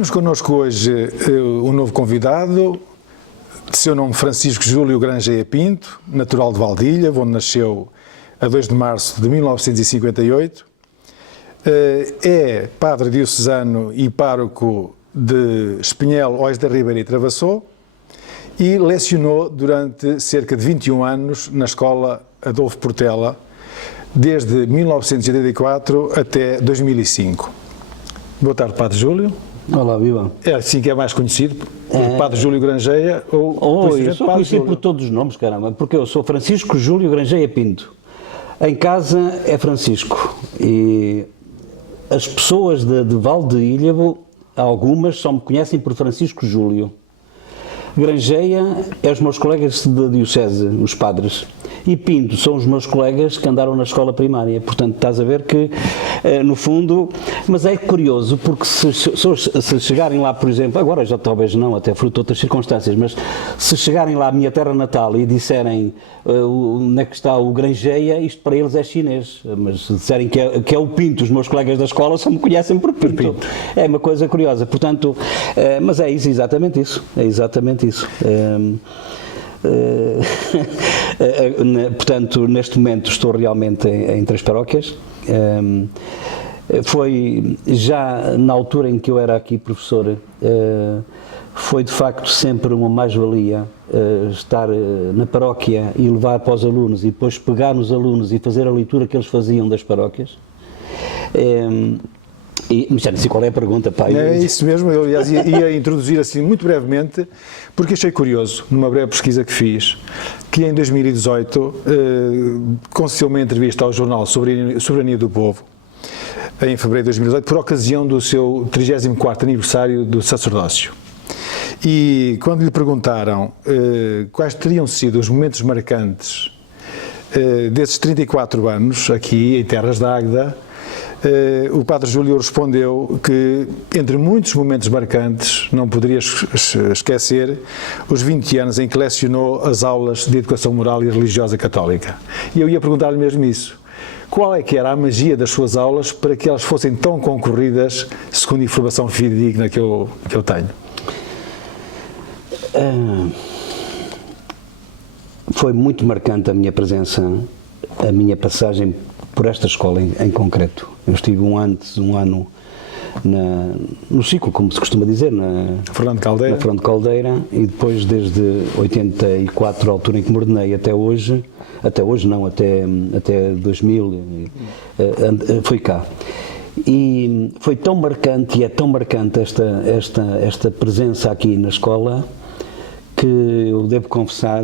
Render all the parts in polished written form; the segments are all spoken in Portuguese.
Temos connosco hoje um novo convidado, de seu nome Francisco Júlio Grangeia Pinto, natural de Valdilha, onde nasceu a 2 de março de 1958. É padre diocesano e pároco de Espinhel, Ois da Ribeira e Travassou e lecionou durante cerca de 21 anos na Escola Adolfo Portela, desde 1984 até 2005. Boa tarde, Padre Júlio. Olá, viva. É assim que é mais conhecido, por Padre Júlio Grangeia ou eu sou conhecido por todos os nomes, caramba, porque eu sou Francisco Júlio Grangeia Pinto. Em casa é Francisco e as pessoas de Val de Ilhavo, algumas só me conhecem por Francisco Júlio. Grangeia é os meus colegas da diocese, os padres, e Pinto são os meus colegas que andaram na escola primária. Portanto, estás a ver que, no fundo, mas é curioso, porque se chegarem lá, por exemplo, agora já talvez não, até fruto de outras circunstâncias, mas se chegarem lá à minha terra natal e disserem onde é que está o Grangeia, isto para eles é chinês, mas se disserem que é o Pinto, os meus colegas da escola só me conhecem por Pinto. É uma coisa curiosa, portanto, mas é isso, exatamente isso, é exatamente isso. Portanto, neste momento estou realmente em 3 paróquias. Foi já na altura em que eu era aqui professor, foi de facto sempre uma mais-valia estar na paróquia e levar para os alunos e depois pegar nos alunos e fazer a leitura que eles faziam das paróquias. Mas já não sei qual é a pergunta, pai. É isso mesmo, eu aliás ia introduzir assim muito brevemente, porque achei curioso, numa breve pesquisa que fiz, que em 2018 concedeu uma entrevista ao jornal Soberania do Povo, em fevereiro de 2018, por ocasião do seu 34º aniversário do sacerdócio. E quando lhe perguntaram quais teriam sido os momentos marcantes desses 34 anos, aqui em Terras de Águeda, o Padre Júlio respondeu que, entre muitos momentos marcantes, não poderia esquecer os 20 anos em que lecionou as aulas de educação moral e religiosa católica. E eu ia perguntar-lhe mesmo isso. Qual é que era a magia das suas aulas para que elas fossem tão concorridas, segundo a informação fidedigna que eu tenho? Foi muito marcante a minha presença, a minha passagem por esta escola em concreto. Eu estive um ano no ciclo, como se costuma dizer, na Fernando Caldeira, e depois desde 84, a altura em que me ordenei, até 2000, foi cá. E foi tão marcante, e é tão marcante esta presença aqui na escola, que eu devo confessar,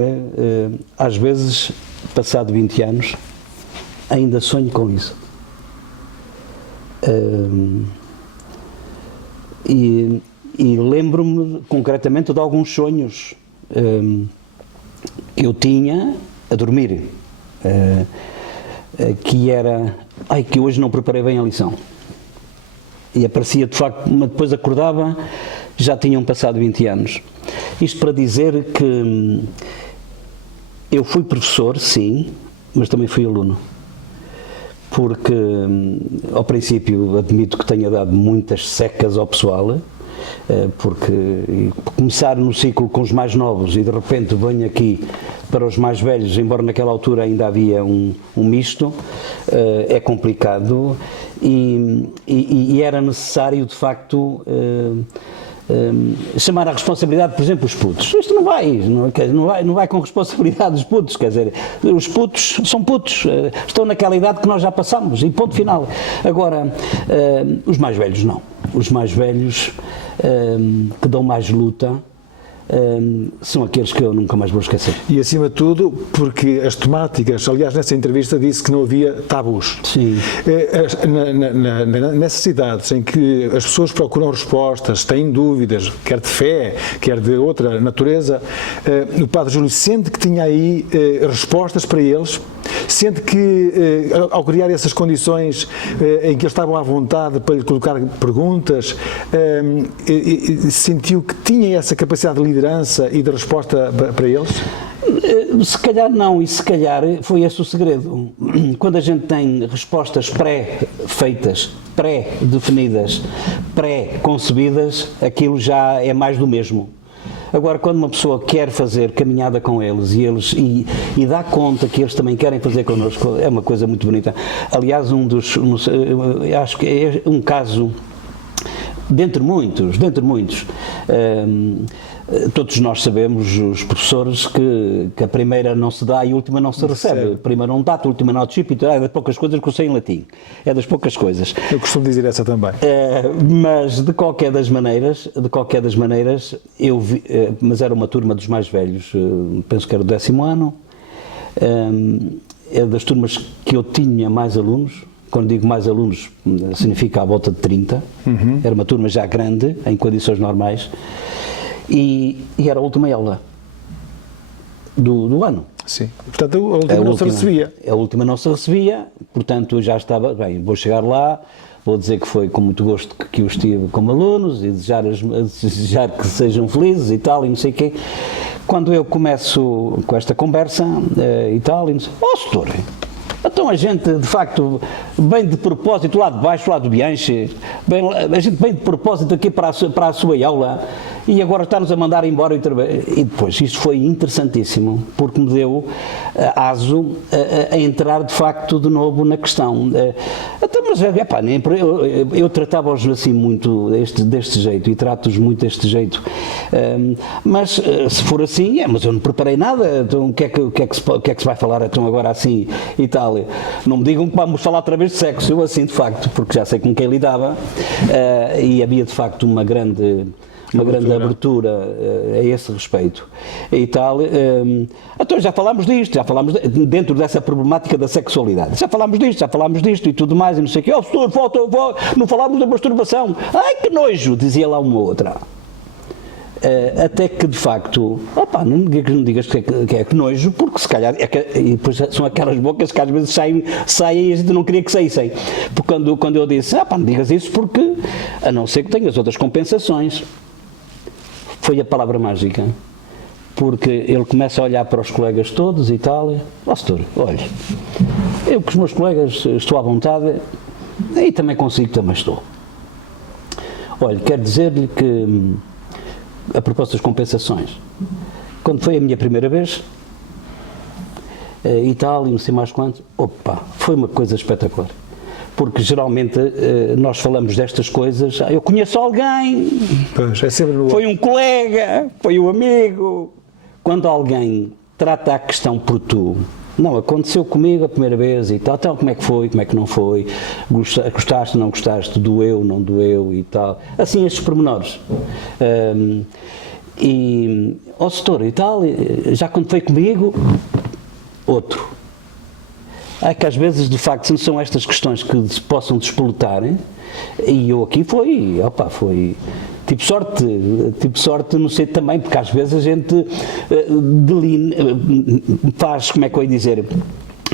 às vezes, passado 20 anos, ainda sonho com isso. E lembro-me concretamente de alguns sonhos que eu tinha a dormir, que era, que hoje não preparei bem a lição. E aparecia de facto, mas depois acordava, já tinham passado 20 anos. Isto para dizer que eu fui professor, sim, mas também fui aluno. Porque, ao princípio, admito que tenha dado muitas secas ao pessoal, porque começar no ciclo com os mais novos e de repente venho aqui para os mais velhos, embora naquela altura ainda havia um misto, é complicado e era necessário, de facto, chamar à responsabilidade, por exemplo, os putos. Isto não vai com responsabilidade dos putos, quer dizer, os putos são putos, estão naquela idade que nós já passamos e ponto final. Agora, os mais velhos não. Os mais velhos que dão mais luta são aqueles que eu nunca mais vou esquecer. E acima de tudo, porque as temáticas, aliás nessa entrevista disse que não havia tabus. Sim. Nessas cidades em que as pessoas procuram respostas, têm dúvidas, quer de fé, quer de outra natureza, o Padre Júlio sente que tinha aí respostas para eles, sente que ao criar essas condições em que eles estavam à vontade para lhe colocar perguntas, sentiu que tinha essa capacidade de liderança e de resposta para eles? Se calhar não, e se calhar foi esse o segredo. Quando a gente tem respostas pré-feitas, pré-definidas, pré-concebidas, aquilo já é mais do mesmo. Agora, quando uma pessoa quer fazer caminhada com eles e dá conta que eles também querem fazer connosco, é uma coisa muito bonita. Aliás, acho que é um caso, dentre muitos, todos nós sabemos, os professores, que a primeira não se dá e a última não se recebe. A primeira não dá, a última não chip, é das poucas coisas que eu sei em latim. É das poucas coisas. Eu costumo dizer essa também. Mas, de qualquer das maneiras, eu vi, mas era uma turma dos mais velhos, penso que era do 10º ano, é das turmas que eu tinha mais alunos. Quando digo mais alunos, significa à volta de 30. Era uma turma já grande, em condições normais. E era a última aula do ano. Sim. Portanto, a última não se recebia. A última não se recebia, portanto eu já estava, bem, vou chegar lá, vou dizer que foi com muito gosto que eu estive como alunos e desejar que sejam felizes e tal, e não sei o quê. Quando eu começo com esta conversa e tal, e não sei, setor, então a gente, de facto, bem de propósito lá de baixo, lá do Bianchi, a gente bem de propósito aqui para a sua aula, e agora está-nos a mandar embora outra vez. E depois, isto foi interessantíssimo, porque me deu aso a entrar de facto de novo na questão. Até, mas, eu tratava-os assim muito deste jeito, e trato-os muito deste jeito. Mas, se for assim, mas eu não preparei nada, então o que é que se vai falar então agora assim e tal? Não me digam que vamos falar outra vez de sexo, eu assim de facto, porque já sei com quem lidava, e havia de facto uma grande abertura a esse respeito e tal. Então já falámos disto, dentro dessa problemática da sexualidade, já falámos disto e tudo mais, e não sei o quê. Professor, não falámos da masturbação. Ai, que nojo, dizia lá uma outra. Até que de facto, não me digas que é que nojo, porque se calhar, e depois são aquelas bocas que às vezes saem e a gente não queria que saíssem. Porque quando eu disse, não digas isso porque, a não ser que tenhas outras compensações. Foi a palavra mágica, porque ele começa a olhar para os colegas todos e tal, setor, olha, eu com os meus colegas estou à vontade e também consigo, também estou. Olha, quero dizer-lhe que, a propósito das compensações, quando foi a minha primeira vez e tal, e não sei mais quanto, foi uma coisa espetacular. Porque geralmente nós falamos destas coisas, eu conheço alguém, foi um colega, foi um amigo. Quando alguém trata a questão por tu, não, aconteceu comigo a primeira vez e tal, então como é que foi, como é que não foi, gostaste, não gostaste, doeu, não doeu e tal, assim estes pormenores. Setor e tal, já quando foi comigo, outro. É que às vezes, de facto, não são estas questões que se possam despoletar, e eu aqui foi tipo sorte, não sei também, porque às vezes a gente faz, como é que eu ia dizer,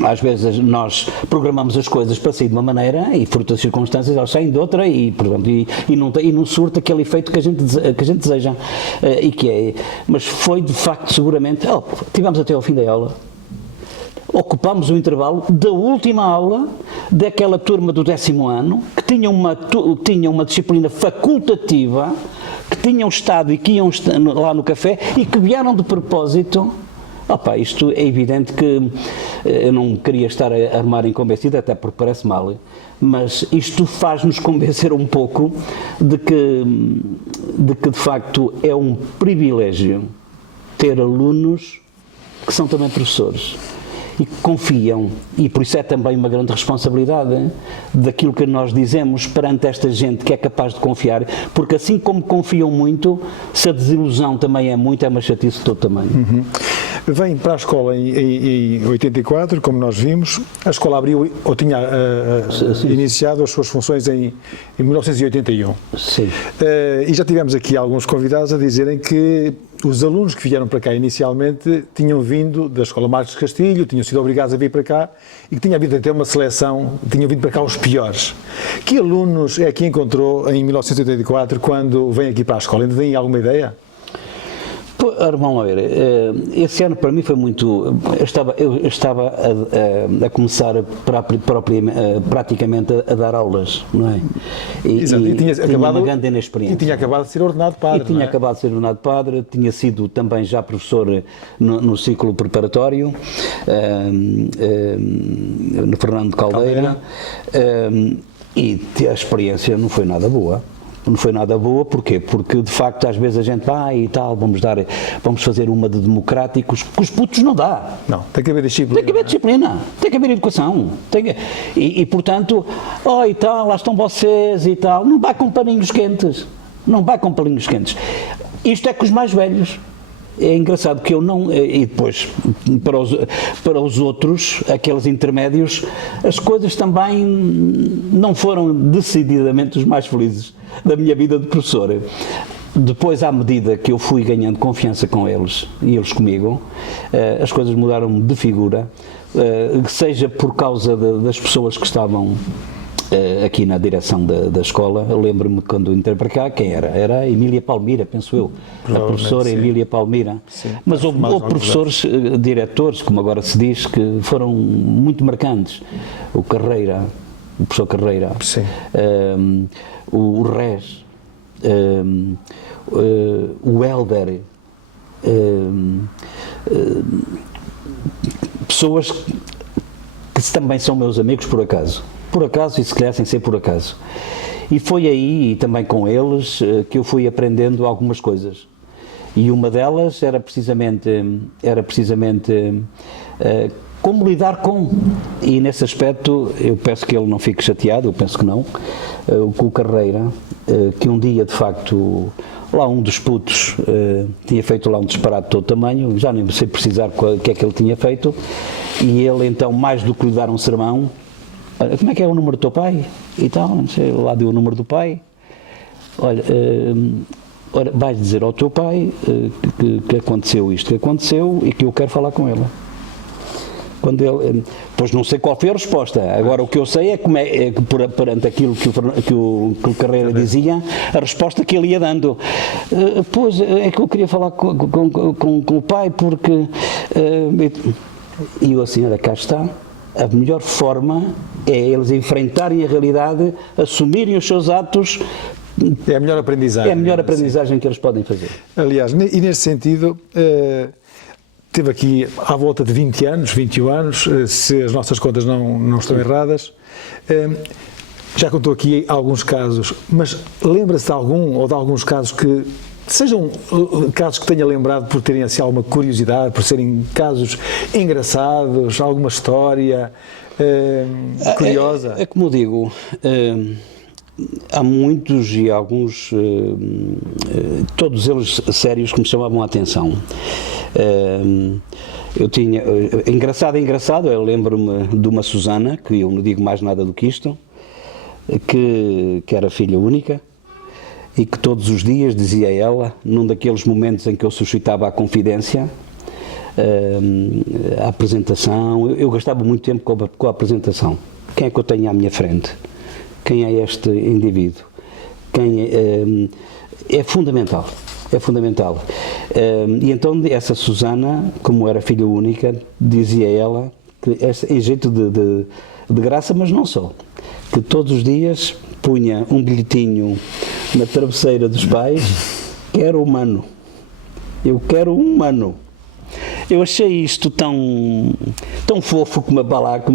às vezes nós programamos as coisas para sair de uma maneira e, fruto das circunstâncias, elas saem de outra e não surta aquele efeito que a gente deseja, mas foi de facto seguramente, tivemos até ao fim da aula. Ocupámos o intervalo da última aula daquela turma do 10º ano, que tinha uma disciplina facultativa, que tinham estado e que iam lá no café e que vieram de propósito. Isto é evidente que eu não queria estar a armar inconvencido, até porque parece mal, mas isto faz-nos convencer um pouco de que de facto é um privilégio ter alunos que são também professores e que confiam, e por isso é também uma grande responsabilidade daquilo que nós dizemos perante esta gente que é capaz de confiar, porque assim como confiam muito, se a desilusão também é muito, é uma chatice de todo tamanho. Vem para a escola em 84, como nós vimos, a escola abriu, ou tinha iniciado as suas funções em 1981. Sim. E já tivemos aqui alguns convidados a dizerem que os alunos que vieram para cá inicialmente tinham vindo da Escola Marcos de Castilho, tinham sido obrigados a vir para cá e que tinha havido até uma seleção, tinham vindo para cá os piores. Que alunos é que encontrou em 1984 quando vem aqui para a escola? Ainda tem alguma ideia? Pô, Armão Loira, esse ano para mim foi muito. Eu estava a começar praticamente a dar aulas, não é? Exato. E tinha acabado, uma grande inexperiência. E tinha acabado de ser ordenado padre. E tinha não é? acabado de ser ordenado padre, tinha sido também já professor no ciclo preparatório, no Fernando Caldeira. E a experiência não foi nada boa. Não foi nada boa, porquê? Porque de facto às vezes a gente vai e tal, vamos fazer uma de democráticos, que os putos não dá. Não, tem que haver disciplina. Tem que haver disciplina, tem que haver educação. E portanto, e tal, lá estão vocês e tal, não vai com paninhos quentes. Não vai com paninhos quentes. Isto é com os mais velhos. É engraçado que eu não. E depois, para os outros, aqueles intermédios, as coisas também não foram decididamente os mais felizes da minha vida de professor. Depois, à medida que eu fui ganhando confiança com eles e eles comigo, as coisas mudaram de figura, seja por causa das pessoas que estavam aqui na direção da escola. Eu lembro-me quando entrei para cá, quem era? Era a Emília Palmira, penso eu, a professora sim. Emília Palmira. Sim, mas houve professores, diretores, como agora se diz, que foram muito marcantes. O Carreira, o professor Carreira, o Rez, o Helder, pessoas que também são meus amigos por acaso e se calhar sem ser por acaso. E foi aí, e também com eles, que eu fui aprendendo algumas coisas. E uma delas era precisamente como lidar com. E nesse aspecto, eu peço que ele não fique chateado, eu penso que não, com o Carreira, que um dia de facto, lá um dos putos tinha feito lá um disparate de todo tamanho, já nem sei precisar o que é que ele tinha feito, e ele então, mais do que lhe dar um sermão, como é que é o número do teu pai? E tal, não sei, lá deu o número do pai. Olha, vais dizer ao teu pai que aconteceu isto que aconteceu e que eu quero falar com ele. Quando ele, pois não sei qual foi a resposta. Agora o que eu sei é como é que perante aquilo que o Carreira dizia, a resposta que ele ia dando. Pois é que eu queria falar com o pai porque e eu assim, olha, cá está. A melhor forma é eles enfrentarem a realidade, assumirem os seus atos. É a melhor aprendizagem. É a melhor aprendizagem que eles podem fazer. Aliás, e nesse sentido, teve aqui à volta de 20 anos, 21 anos, se as nossas contas não estão erradas. Já contou aqui alguns casos, mas lembra-se de algum ou de alguns casos que sejam casos que tenha lembrado por terem assim alguma curiosidade, por serem casos engraçados, alguma história curiosa? É como digo, há muitos e alguns, todos eles sérios, que me chamavam a atenção. Eu tinha, engraçado, eu lembro-me de uma Susana, que eu não digo mais nada do que isto, que era filha única, e que todos os dias, dizia ela, num daqueles momentos em que eu suscitava a confidência, a apresentação, eu gastava muito tempo com a apresentação. Quem é que eu tenho à minha frente? Quem é este indivíduo? É fundamental, é fundamental. E então essa Susana, como era filha única, dizia ela, que em jeito de graça, mas não só, que todos os dias punha um bilhetinho na travesseira dos pais, quero humano, eu quero humano. Eu achei isto tão fofo como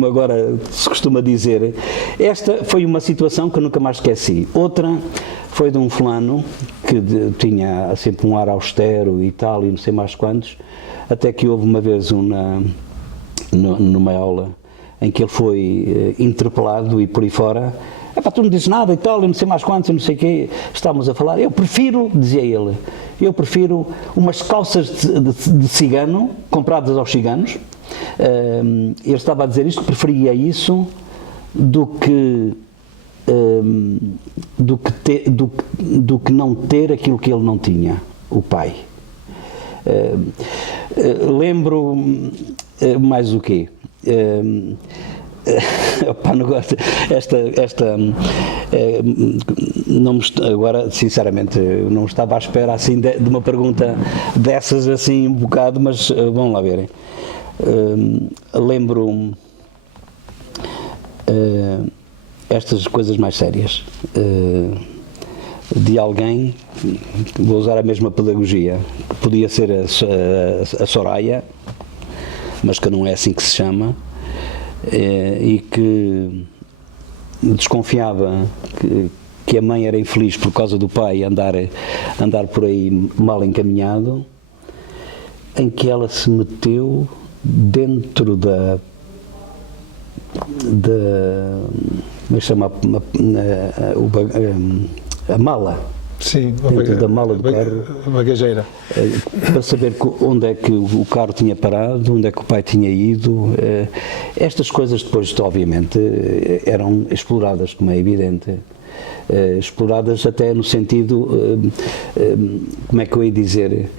agora se costuma dizer. Esta foi uma situação que eu nunca mais esqueci. Outra foi de um fulano que tinha sempre um ar austero e tal, e não sei mais quantos, até que houve uma vez numa aula em que ele foi interpelado e por aí fora, tu não dizes nada e tal, e não sei mais quantos, e não sei o quê, estávamos a falar, eu prefiro, dizia ele, umas calças de cigano, compradas aos ciganos, ele estava a dizer isto, preferia isso do que não ter aquilo que ele não tinha, o pai. Lembro mais o quê? Opa, não gosto. Não me, agora, sinceramente, não estava à espera assim de uma pergunta dessas assim um bocado, mas vamos lá ver. Lembro estas coisas mais sérias de alguém, vou usar a mesma pedagogia, que podia ser a Soraya, mas que não é assim que se chama, e que desconfiava que a mãe era infeliz por causa do pai andar por aí mal encaminhado, em que ela se meteu dentro como é que se chama, a mala. Sim, dentro da mala do carro, a bagageira. Para saber onde é que o carro tinha parado, onde é que o pai tinha ido. Estas coisas depois, obviamente, eram exploradas, como é evidente. Exploradas até no sentido, como é que eu ia dizer,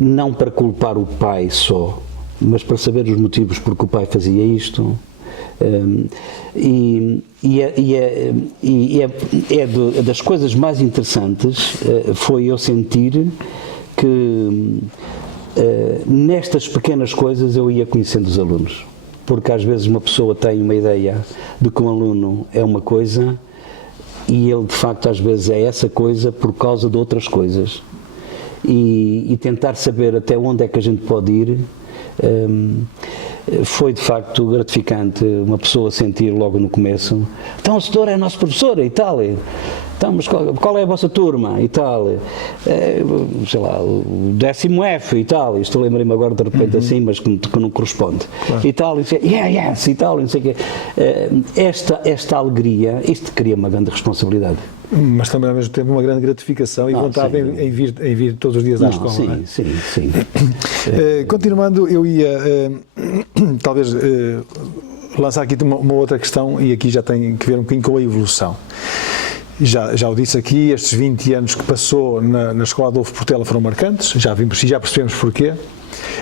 não para culpar o pai só, mas para saber os motivos porque o pai fazia isto. Das coisas mais interessantes foi eu sentir que nestas pequenas coisas eu ia conhecendo os alunos, porque às vezes uma pessoa tem uma ideia de que um aluno é uma coisa e ele de facto às vezes é essa coisa por causa de outras coisas, e tentar saber até onde é que a gente pode ir. Foi de facto gratificante uma pessoa sentir logo no começo: então o senhor é nosso professor e tal, então, mas qual é a vossa turma e tal, sei lá, o 10º F e tal, isto lembrei-me agora de repente assim, mas que não corresponde, claro. E tal, e yes, e tal, e não sei o quê. Esta alegria, isto cria uma grande responsabilidade. Mas também ao mesmo tempo uma grande gratificação e vontade em vir todos os dias à escola. Sim, não é? Sim. Continuando, eu ia talvez lançar aqui uma outra questão, e aqui já tem que ver um bocadinho com a evolução. Já o disse aqui, estes 20 anos que passou na Escola Adolfo Portela foram marcantes, já percebemos porquê.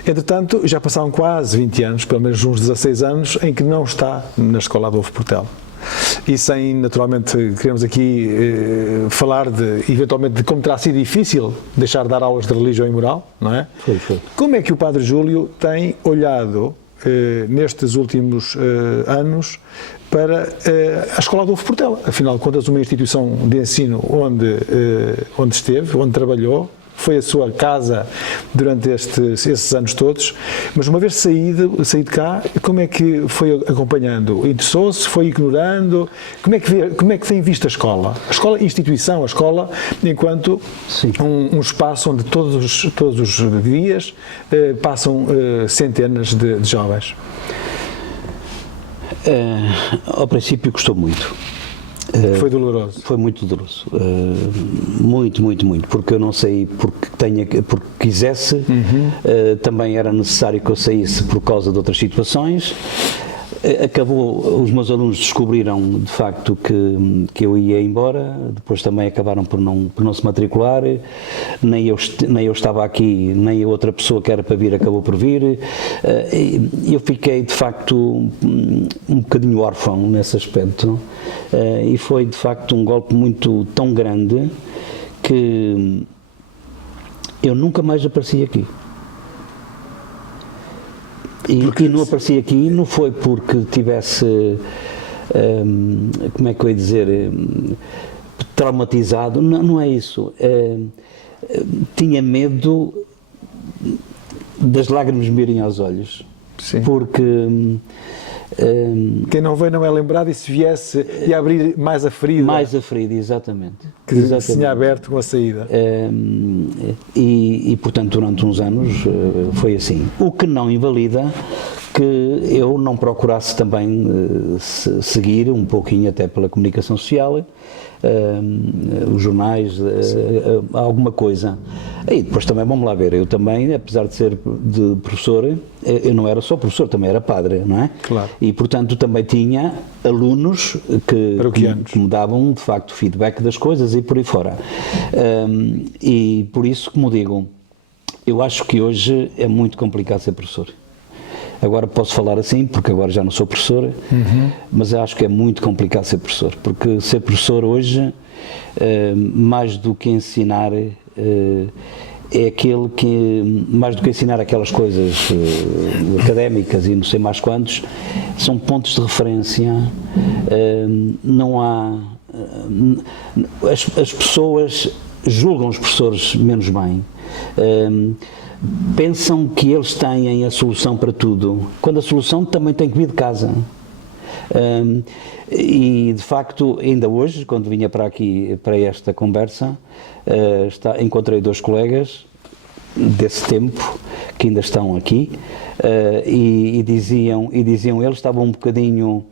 Entretanto, já passaram quase 20 anos, pelo menos uns 16 anos, em que não está na Escola Adolfo Portela. E sem, naturalmente, queremos aqui falar eventualmente, de como terá sido difícil deixar de dar aulas de religião e moral, não é? Foi. Como é que o Padre Júlio tem olhado nestes últimos anos para a Escola Adolfo Portela? Afinal de contas, uma instituição de ensino onde esteve, onde trabalhou, foi a sua casa durante esses anos todos, mas uma vez saído de cá, como é que foi acompanhando? Interessou-se? Foi ignorando? Como é que tem visto a escola? A escola, instituição, a escola, enquanto um espaço onde todos os dias passam centenas de jovens. Ao princípio gostou muito. Foi doloroso? Foi muito doloroso, muito, porque eu não saí porque quisesse, também era necessário que eu saísse por causa de outras situações. Os meus alunos descobriram de facto que eu ia embora, depois também acabaram por não se matricular, nem eu estava aqui, nem a outra pessoa que era para vir acabou por vir. Eu fiquei de facto um bocadinho órfão nesse aspecto, e foi de facto um golpe tão grande que eu nunca mais apareci aqui. E não apareci aqui não foi porque tivesse, como é que eu ia dizer, traumatizado, não é isso. Tinha medo das lágrimas me virem aos olhos. Sim. Porque quem não vem não é lembrado, e se viesse ia abrir mais a ferida. Mais a ferida, exatamente. Que se tinha aberto com a saída. E portanto durante uns anos foi assim. O que não invalida que eu não procurasse também seguir um pouquinho até pela comunicação social, os jornais, alguma coisa. E depois também, vamos lá ver, eu também, apesar de ser de professor, eu não era só professor, também era padre, não é? Claro. E portanto também tinha alunos que me davam de facto feedback das coisas e por aí fora. E por isso, como digo, eu acho que hoje é muito complicado ser professor. Agora posso falar assim, porque agora já não sou professor, mas acho que é muito complicado ser professor, porque ser professor hoje, mais do que ensinar, é aquele que, mais do que ensinar aquelas coisas académicas e não sei mais quantos, são pontos de referência, não há... As pessoas julgam os professores menos bem, pensam que eles têm a solução para tudo, quando a solução também tem que vir de casa. E de facto, ainda hoje, quando vinha para aqui, para esta conversa, encontrei 2 colegas desse tempo que ainda estão aqui, e diziam eles, estavam um bocadinho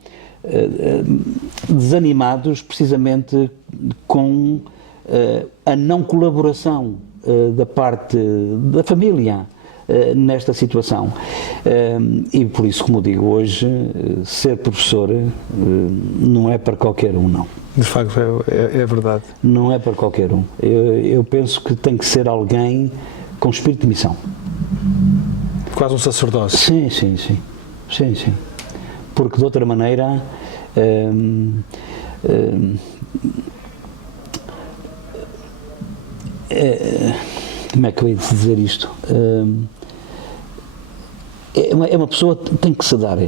desanimados precisamente com a não colaboração da parte da família nesta situação, e por isso, como digo, hoje ser professor não é para qualquer um, não. De facto, é verdade. Não é para qualquer um. Eu penso que tem que ser alguém com espírito de missão. Quase um sacerdócio. Sim. Porque de outra maneira, como é que eu ia dizer isto? É uma pessoa que tem que se dar,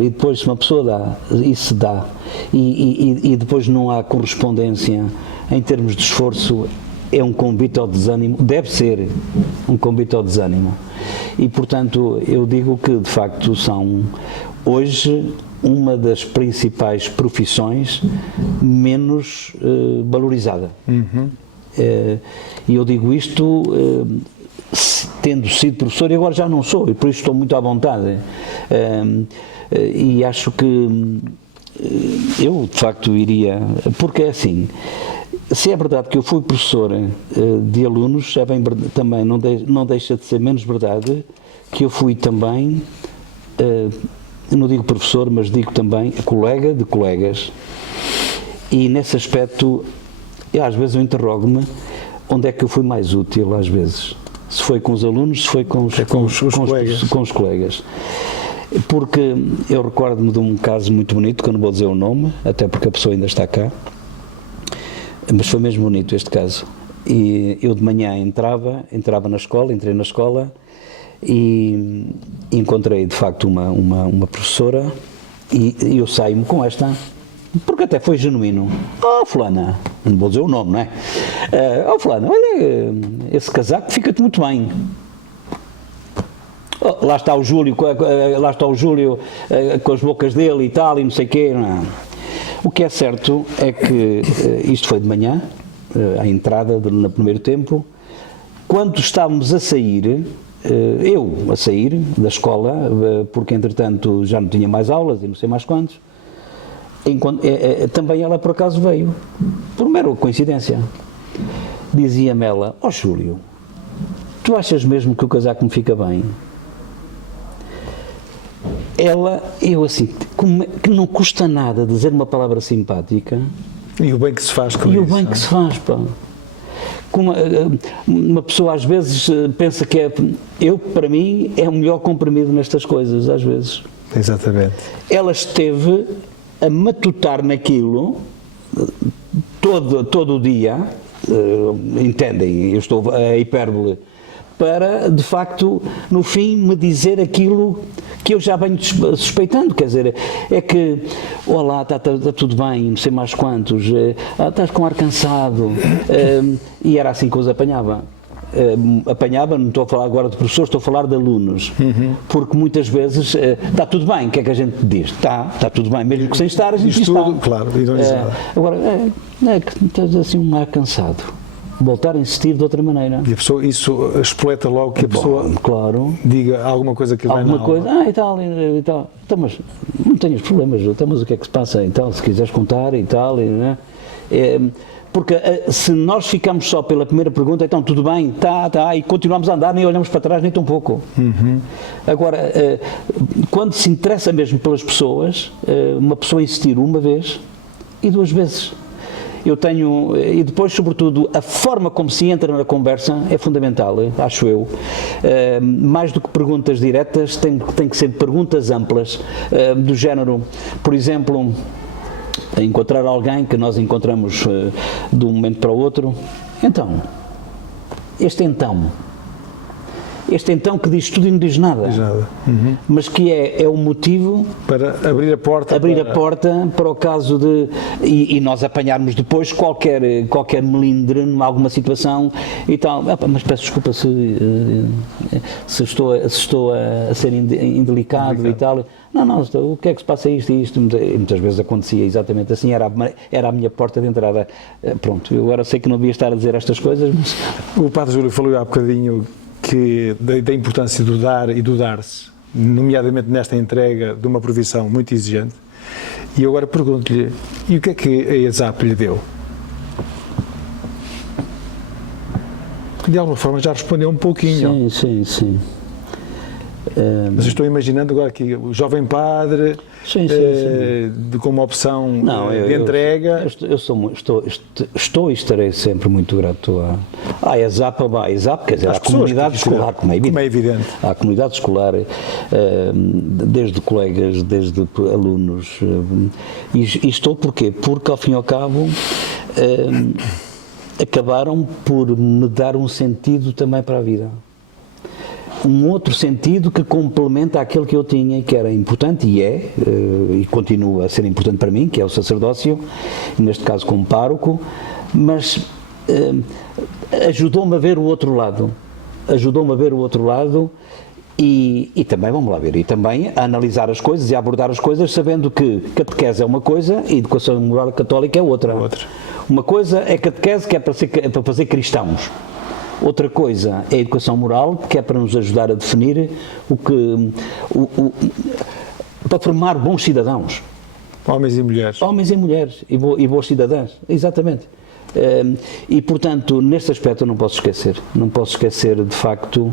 e depois se uma pessoa dá, e se dá, e depois não há correspondência em termos de esforço, é um convite ao desânimo, deve ser um convite ao desânimo. E portanto eu digo que de facto são hoje uma das principais profissões menos valorizada. E eu digo isto tendo sido professor, e agora já não sou, e por isso estou muito à vontade, e acho que eu de facto iria, porque é assim, se é verdade que eu fui professor de alunos, é bem, também não deixa de ser menos verdade que eu fui também, eu não digo professor, mas digo também colega de colegas, e nesse aspecto às vezes eu interrogo-me onde é que eu fui mais útil, às vezes, se foi com os alunos, se foi com os colegas. Porque eu recordo-me de um caso muito bonito, que eu não vou dizer o nome, até porque a pessoa ainda está cá, mas foi mesmo bonito este caso. E eu de manhã entrava na escola, entrei na escola e encontrei de facto uma professora, e eu saio-me com esta, porque até foi genuíno. Oh, fulana, não vou dizer o nome, não é? Oh, fulana, olha, esse casaco fica-te muito bem. Oh, lá está o Júlio com as bocas dele e tal, e não sei o quê. Não. O que é certo é que isto foi de manhã, à entrada, no primeiro tempo, quando estávamos a sair, eu a sair da escola, porque entretanto já não tinha mais aulas e não sei mais quantos, também ela por acaso veio, por mera coincidência. Dizia-me ela: ó Júlio, tu achas mesmo que o casaco me fica bem? Eu assim, que não custa nada dizer uma palavra simpática. E o bem que se faz com isso. E o bem que se faz, pá. Uma pessoa às vezes pensa que para mim, é o melhor comprimido nestas coisas, às vezes. Exatamente. Ela esteve a matutar naquilo todo o dia, entendem, eu estou a hipérbole, para, de facto, no fim, me dizer aquilo que eu já venho suspeitando, quer dizer, é que, olá, está tudo bem, não sei mais quantos, estás com ar cansado, e era assim que os apanhava. Não estou a falar agora de professores, estou a falar de alunos, porque muitas vezes está tudo bem, o que é que a gente diz? Está tudo bem, mesmo que sem estar, a gente diz está. Claro, e não diz nada. Agora, é que estás assim um ar cansado. Voltar a insistir de outra maneira. E a pessoa, isso espoleta logo que a pessoa claro, diga alguma coisa que vai na alma. Alguma coisa, e tal. Então, mas não tenhas problemas, então, mas o que é que se passa? Então, se quiseres contar e tal, né? Porque se nós ficamos só pela primeira pergunta, então tudo bem, e continuamos a andar, nem olhamos para trás nem tão pouco. Agora, quando se interessa mesmo pelas pessoas, uma pessoa insistir uma vez e 2 vezes. eu tenho, e depois, sobretudo, a forma como se entra na conversa é fundamental, acho eu. Mais do que perguntas diretas, tem que ser perguntas amplas, do género, por exemplo, encontrar alguém que nós encontramos de um momento para o outro. Então que diz tudo e não diz nada, mas que é o motivo para abrir a porta para o caso de e nós apanharmos depois qualquer melindre em alguma situação e tal. Mas peço desculpa se estou a ser indelicado e tal. Não, o que é que se passa isto e isto? E muitas vezes acontecia exatamente assim, era a minha porta de entrada. Pronto, eu agora sei que não devia estar a dizer estas coisas, mas... O Padre Júlio falou há bocadinho da importância do dar e do dar-se, nomeadamente nesta entrega de uma profissão muito exigente, e eu agora pergunto-lhe, e o que é que a ESAP lhe deu? De alguma forma já respondeu um pouquinho. Sim. Mas eu estou imaginando agora que o jovem padre, como opção de entrega... Estou e estarei sempre muito grato à ESAP, quer dizer, à comunidade escolar, como é evidente. À comunidade escolar, desde colegas, desde alunos. E estou porquê? Porque, ao fim e ao cabo, acabaram por me dar um sentido também para a vida. Um outro sentido que complementa aquele que eu tinha e que era importante e continua a ser importante para mim, que é o sacerdócio, neste caso como pároco, mas ajudou-me a ver o outro lado, e também, vamos lá ver, e também a analisar as coisas e a abordar as coisas sabendo que catequese é uma coisa e educação moral católica é outra. Uma coisa é catequese, que é para fazer cristãos. Outra coisa é a educação moral, que é para nos ajudar a definir para formar bons cidadãos. Homens e mulheres. E boas cidadãs, exatamente. E, portanto, neste aspecto eu não posso esquecer de facto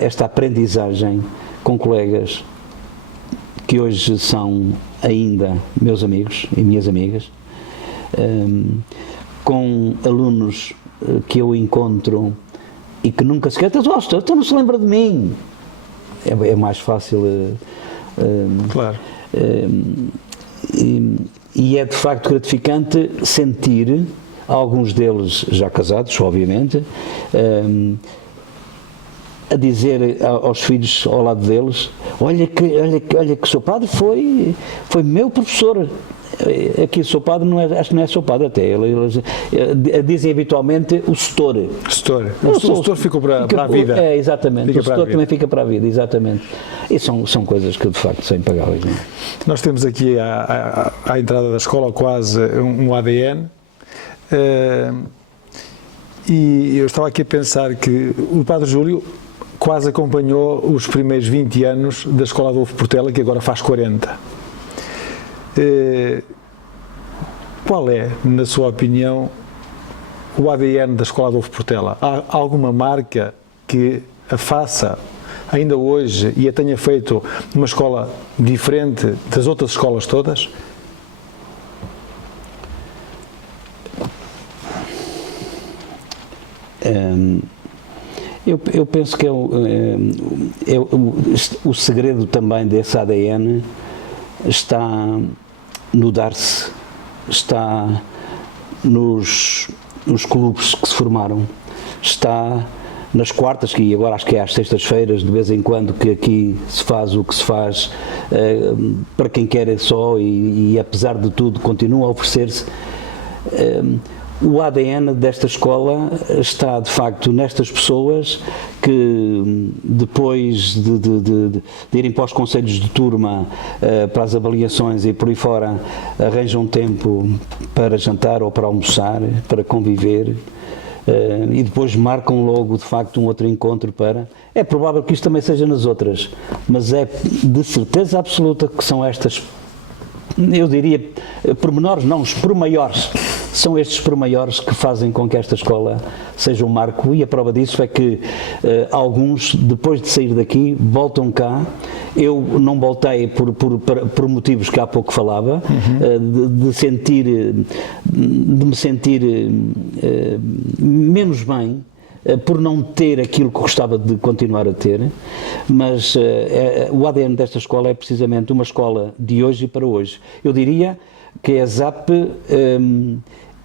esta aprendizagem com colegas que hoje são ainda meus amigos e minhas amigas, com alunos que eu encontro e que nunca sequer então não se lembra de mim. É mais fácil. Claro. E é de facto gratificante sentir, alguns deles já casados, obviamente, a dizer aos filhos ao lado deles: olha que o seu padre foi meu professor. Aqui o seu padre acho que não é seu padre até, eles dizem habitualmente o setor. O setor ficou para a vida. Exatamente, o setor também fica para a vida, exatamente. E são coisas que de facto são impagáveis. Não é? Nós temos aqui à entrada da escola quase um ADN, e eu estava aqui a pensar que o Padre Júlio quase acompanhou os primeiros 20 anos da Escola Adolfo Portela, que agora faz 40. Qual é, na sua opinião, o ADN da Escola Adolfo Portela? Há alguma marca que a faça ainda hoje e a tenha feito uma escola diferente das outras escolas todas? Eu penso que o segredo também desse ADN está no dar-se, está nos clubes que se formaram, está nas quartas, que agora acho que é às sextas-feiras, de vez em quando, que aqui se faz o que se faz para quem quer só e apesar de tudo continua a oferecer-se. O ADN desta escola está, de facto, nestas pessoas que, depois de irem para os conselhos de turma, para as avaliações e por aí fora, arranjam tempo para jantar ou para almoçar, para conviver, e depois marcam logo, de facto, um outro encontro para... É provável que isto também seja nas outras, mas é de certeza absoluta que são estas, eu diria, pormenores, não, os pormaiores, são estes pormenores que fazem com que esta escola seja um marco, e a prova disso é que alguns, depois de sair daqui, voltam cá. Eu não voltei por motivos que há pouco falava, de me sentir menos bem, por não ter aquilo que gostava de continuar a ter, mas o ADN desta escola é precisamente uma escola de hoje e para hoje. Eu diria que a ZAP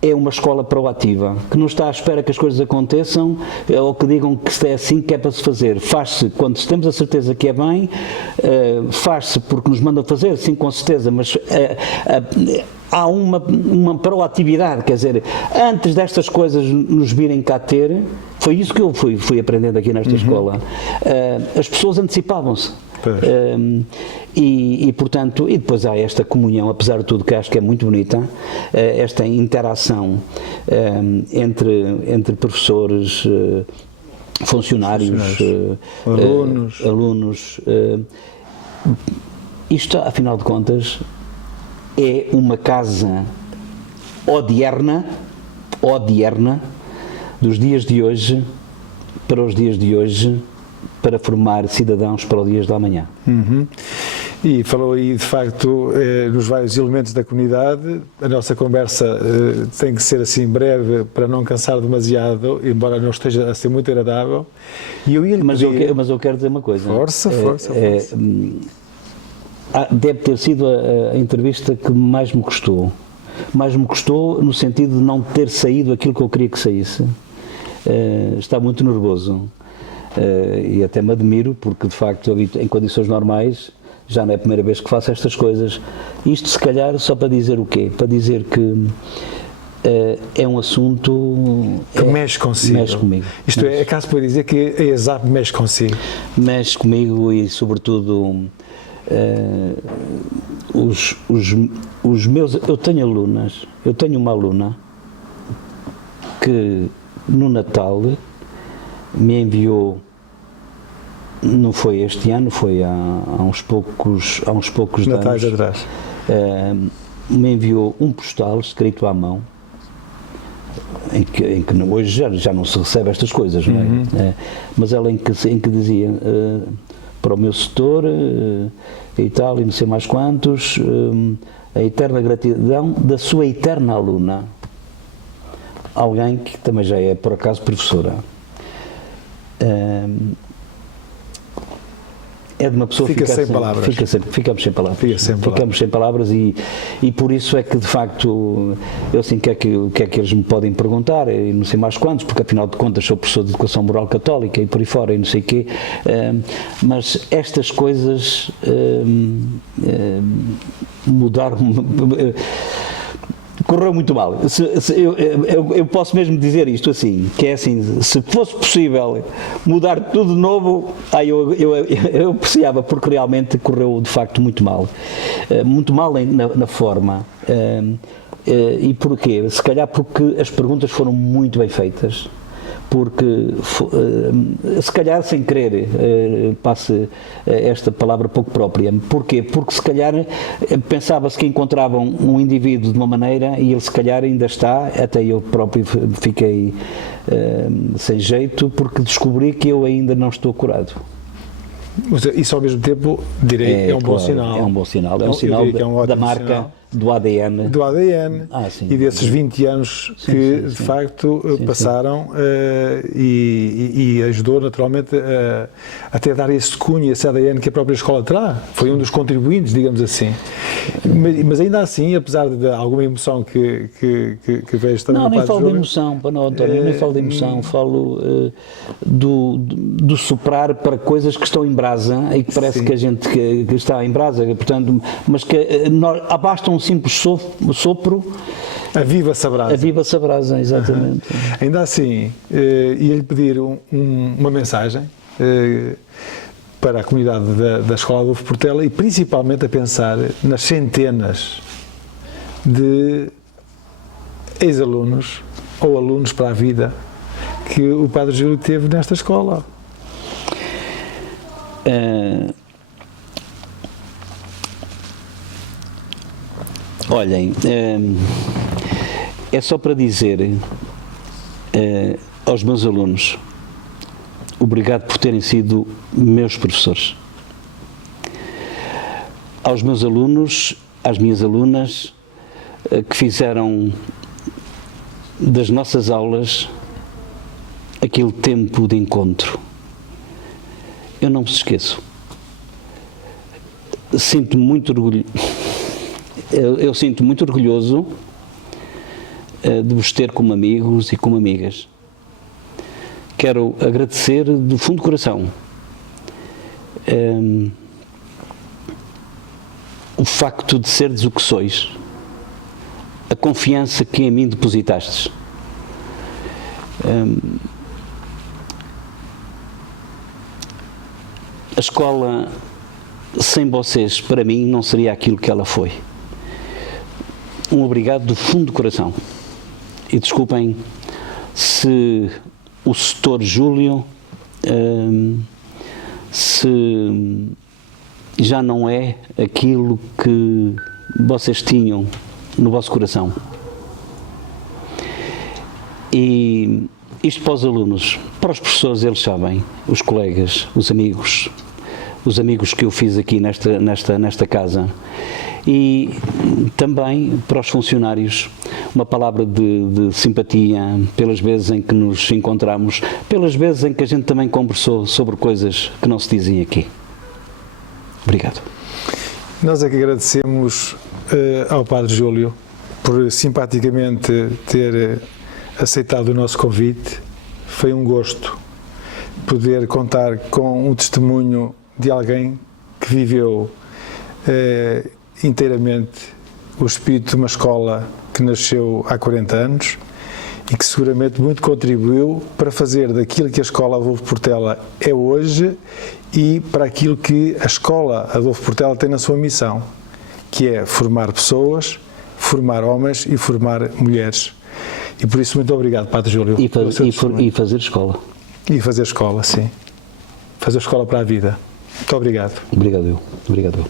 é uma escola proativa, que não está à espera que as coisas aconteçam ou que digam que se é assim que é para se fazer. Faz-se quando temos a certeza que é bem, faz-se porque nos mandam fazer, sim, com certeza, mas há uma proatividade, quer dizer, antes destas coisas nos virem cá ter, foi isso que eu fui aprendendo aqui nesta escola. As pessoas antecipavam-se. Portanto, e depois há esta comunhão, apesar de tudo, que acho que é muito bonita, esta interação entre professores, funcionários, alunos. Isto, afinal de contas, é uma casa odierna dos dias de hoje para os dias de hoje, para formar cidadãos para os dias da manhã. E falou aí, de facto, nos vários elementos da comunidade. A nossa conversa tem que ser assim breve para não cansar demasiado, embora não esteja a ser muito agradável. E eu ia lhe pedir... mas eu quero dizer uma coisa. Força. Deve ter sido a entrevista que mais me custou. Mais me custou no sentido de não ter saído aquilo que eu queria que saísse. Está muito nervoso. E até me admiro, porque de facto, em condições normais, já não é a primeira vez que faço estas coisas. Isto, se calhar, só para dizer o quê? Para dizer que é um assunto que mexe consigo. Mexe comigo. Isto é caso para dizer que a ESAP mexe consigo. Mexe comigo e, sobretudo, os meus... Eu tenho alunas, eu tenho uma aluna que no Natal me enviou, não foi este ano, foi há uns poucos Natais anos, atrás, me enviou um postal escrito à mão, em que hoje já não se recebe estas coisas, não é? Mas ela em que dizia para o meu setor e tal, e não sei mais quantos, a eterna gratidão da sua eterna aluna, alguém que também já é por acaso professora. É de uma pessoa ficamos sem palavras. Ficamos sem palavras e por isso é que, de facto, eu sei o que é que eles me podem perguntar, e não sei mais quantos, porque afinal de contas sou professor de Educação Moral Católica e por aí fora, e não sei o quê, mas estas coisas mudaram. Correu muito mal. Eu posso mesmo dizer isto assim, que é assim, se fosse possível mudar tudo de novo, eu apreciava, porque realmente correu de facto muito mal. Muito mal na forma. E porquê? Se calhar porque as perguntas foram muito bem feitas. Porque, se calhar sem querer, passe esta palavra pouco própria. Porquê? Porque se calhar pensava-se que encontravam um indivíduo de uma maneira e ele se calhar ainda está, até eu próprio fiquei sem jeito, porque descobri que eu ainda não estou curado. Mas isso ao mesmo tempo, direi, é um bom sinal. É um bom sinal, é um sinal da marca, sinal. Do ADN. Do ADN sim, e desses 20 anos que de facto passaram e ajudou naturalmente a até dar esse cunho, esse ADN que a própria escola terá. Foi um dos contribuintes, digamos assim. Mas ainda assim, apesar de alguma emoção que vejo também no Padre Júlio... Não, nem falo de emoção, António, nem falo de emoção, falo do soprar para coisas que estão em brasa e que parece que a gente que está em brasa, portanto, mas que basta um simples sopro. Aviva-se a brasa. Aviva-se a brasa, exatamente. Ainda assim, ia-lhe pedir uma mensagem para a comunidade da Escola Adolfo Portela e principalmente a pensar nas centenas de ex-alunos ou alunos para a vida que o Padre Júlio teve nesta escola. Olhem, é só para dizer aos meus alunos, obrigado por terem sido meus professores. Aos meus alunos, às minhas alunas, que fizeram das nossas aulas aquele tempo de encontro. Eu não me esqueço. Sinto-me muito orgulho. Eu sinto muito orgulhoso de vos ter como amigos e como amigas. Quero agradecer do fundo do coração o facto de seres o que sois, a confiança que em mim depositastes. A escola, sem vocês, para mim, não seria aquilo que ela foi. Um obrigado do fundo do coração. E desculpem se o setor Júlio se já não é aquilo que vocês tinham no vosso coração. E isto para os alunos, para os professores, eles sabem, os colegas, os amigos que eu fiz aqui nesta casa, e também para os funcionários, uma palavra de simpatia pelas vezes em que nos encontramos, pelas vezes em que a gente também conversou sobre coisas que não se dizem aqui. Obrigado. Nós é que agradecemos ao Padre Júlio por simpaticamente ter aceitado o nosso convite. Foi um gosto poder contar com um testemunho de alguém que viveu inteiramente o espírito de uma escola que nasceu há 40 anos e que seguramente muito contribuiu para fazer daquilo que a Escola Adolfo Portela é hoje e para aquilo que a Escola Adolfo Portela tem na sua missão, que é formar pessoas, formar homens e formar mulheres. E por isso, muito obrigado, Padre Júlio. E fazer escola. E fazer escola, sim. Fazer escola para a vida. Muito obrigado. Obrigado eu.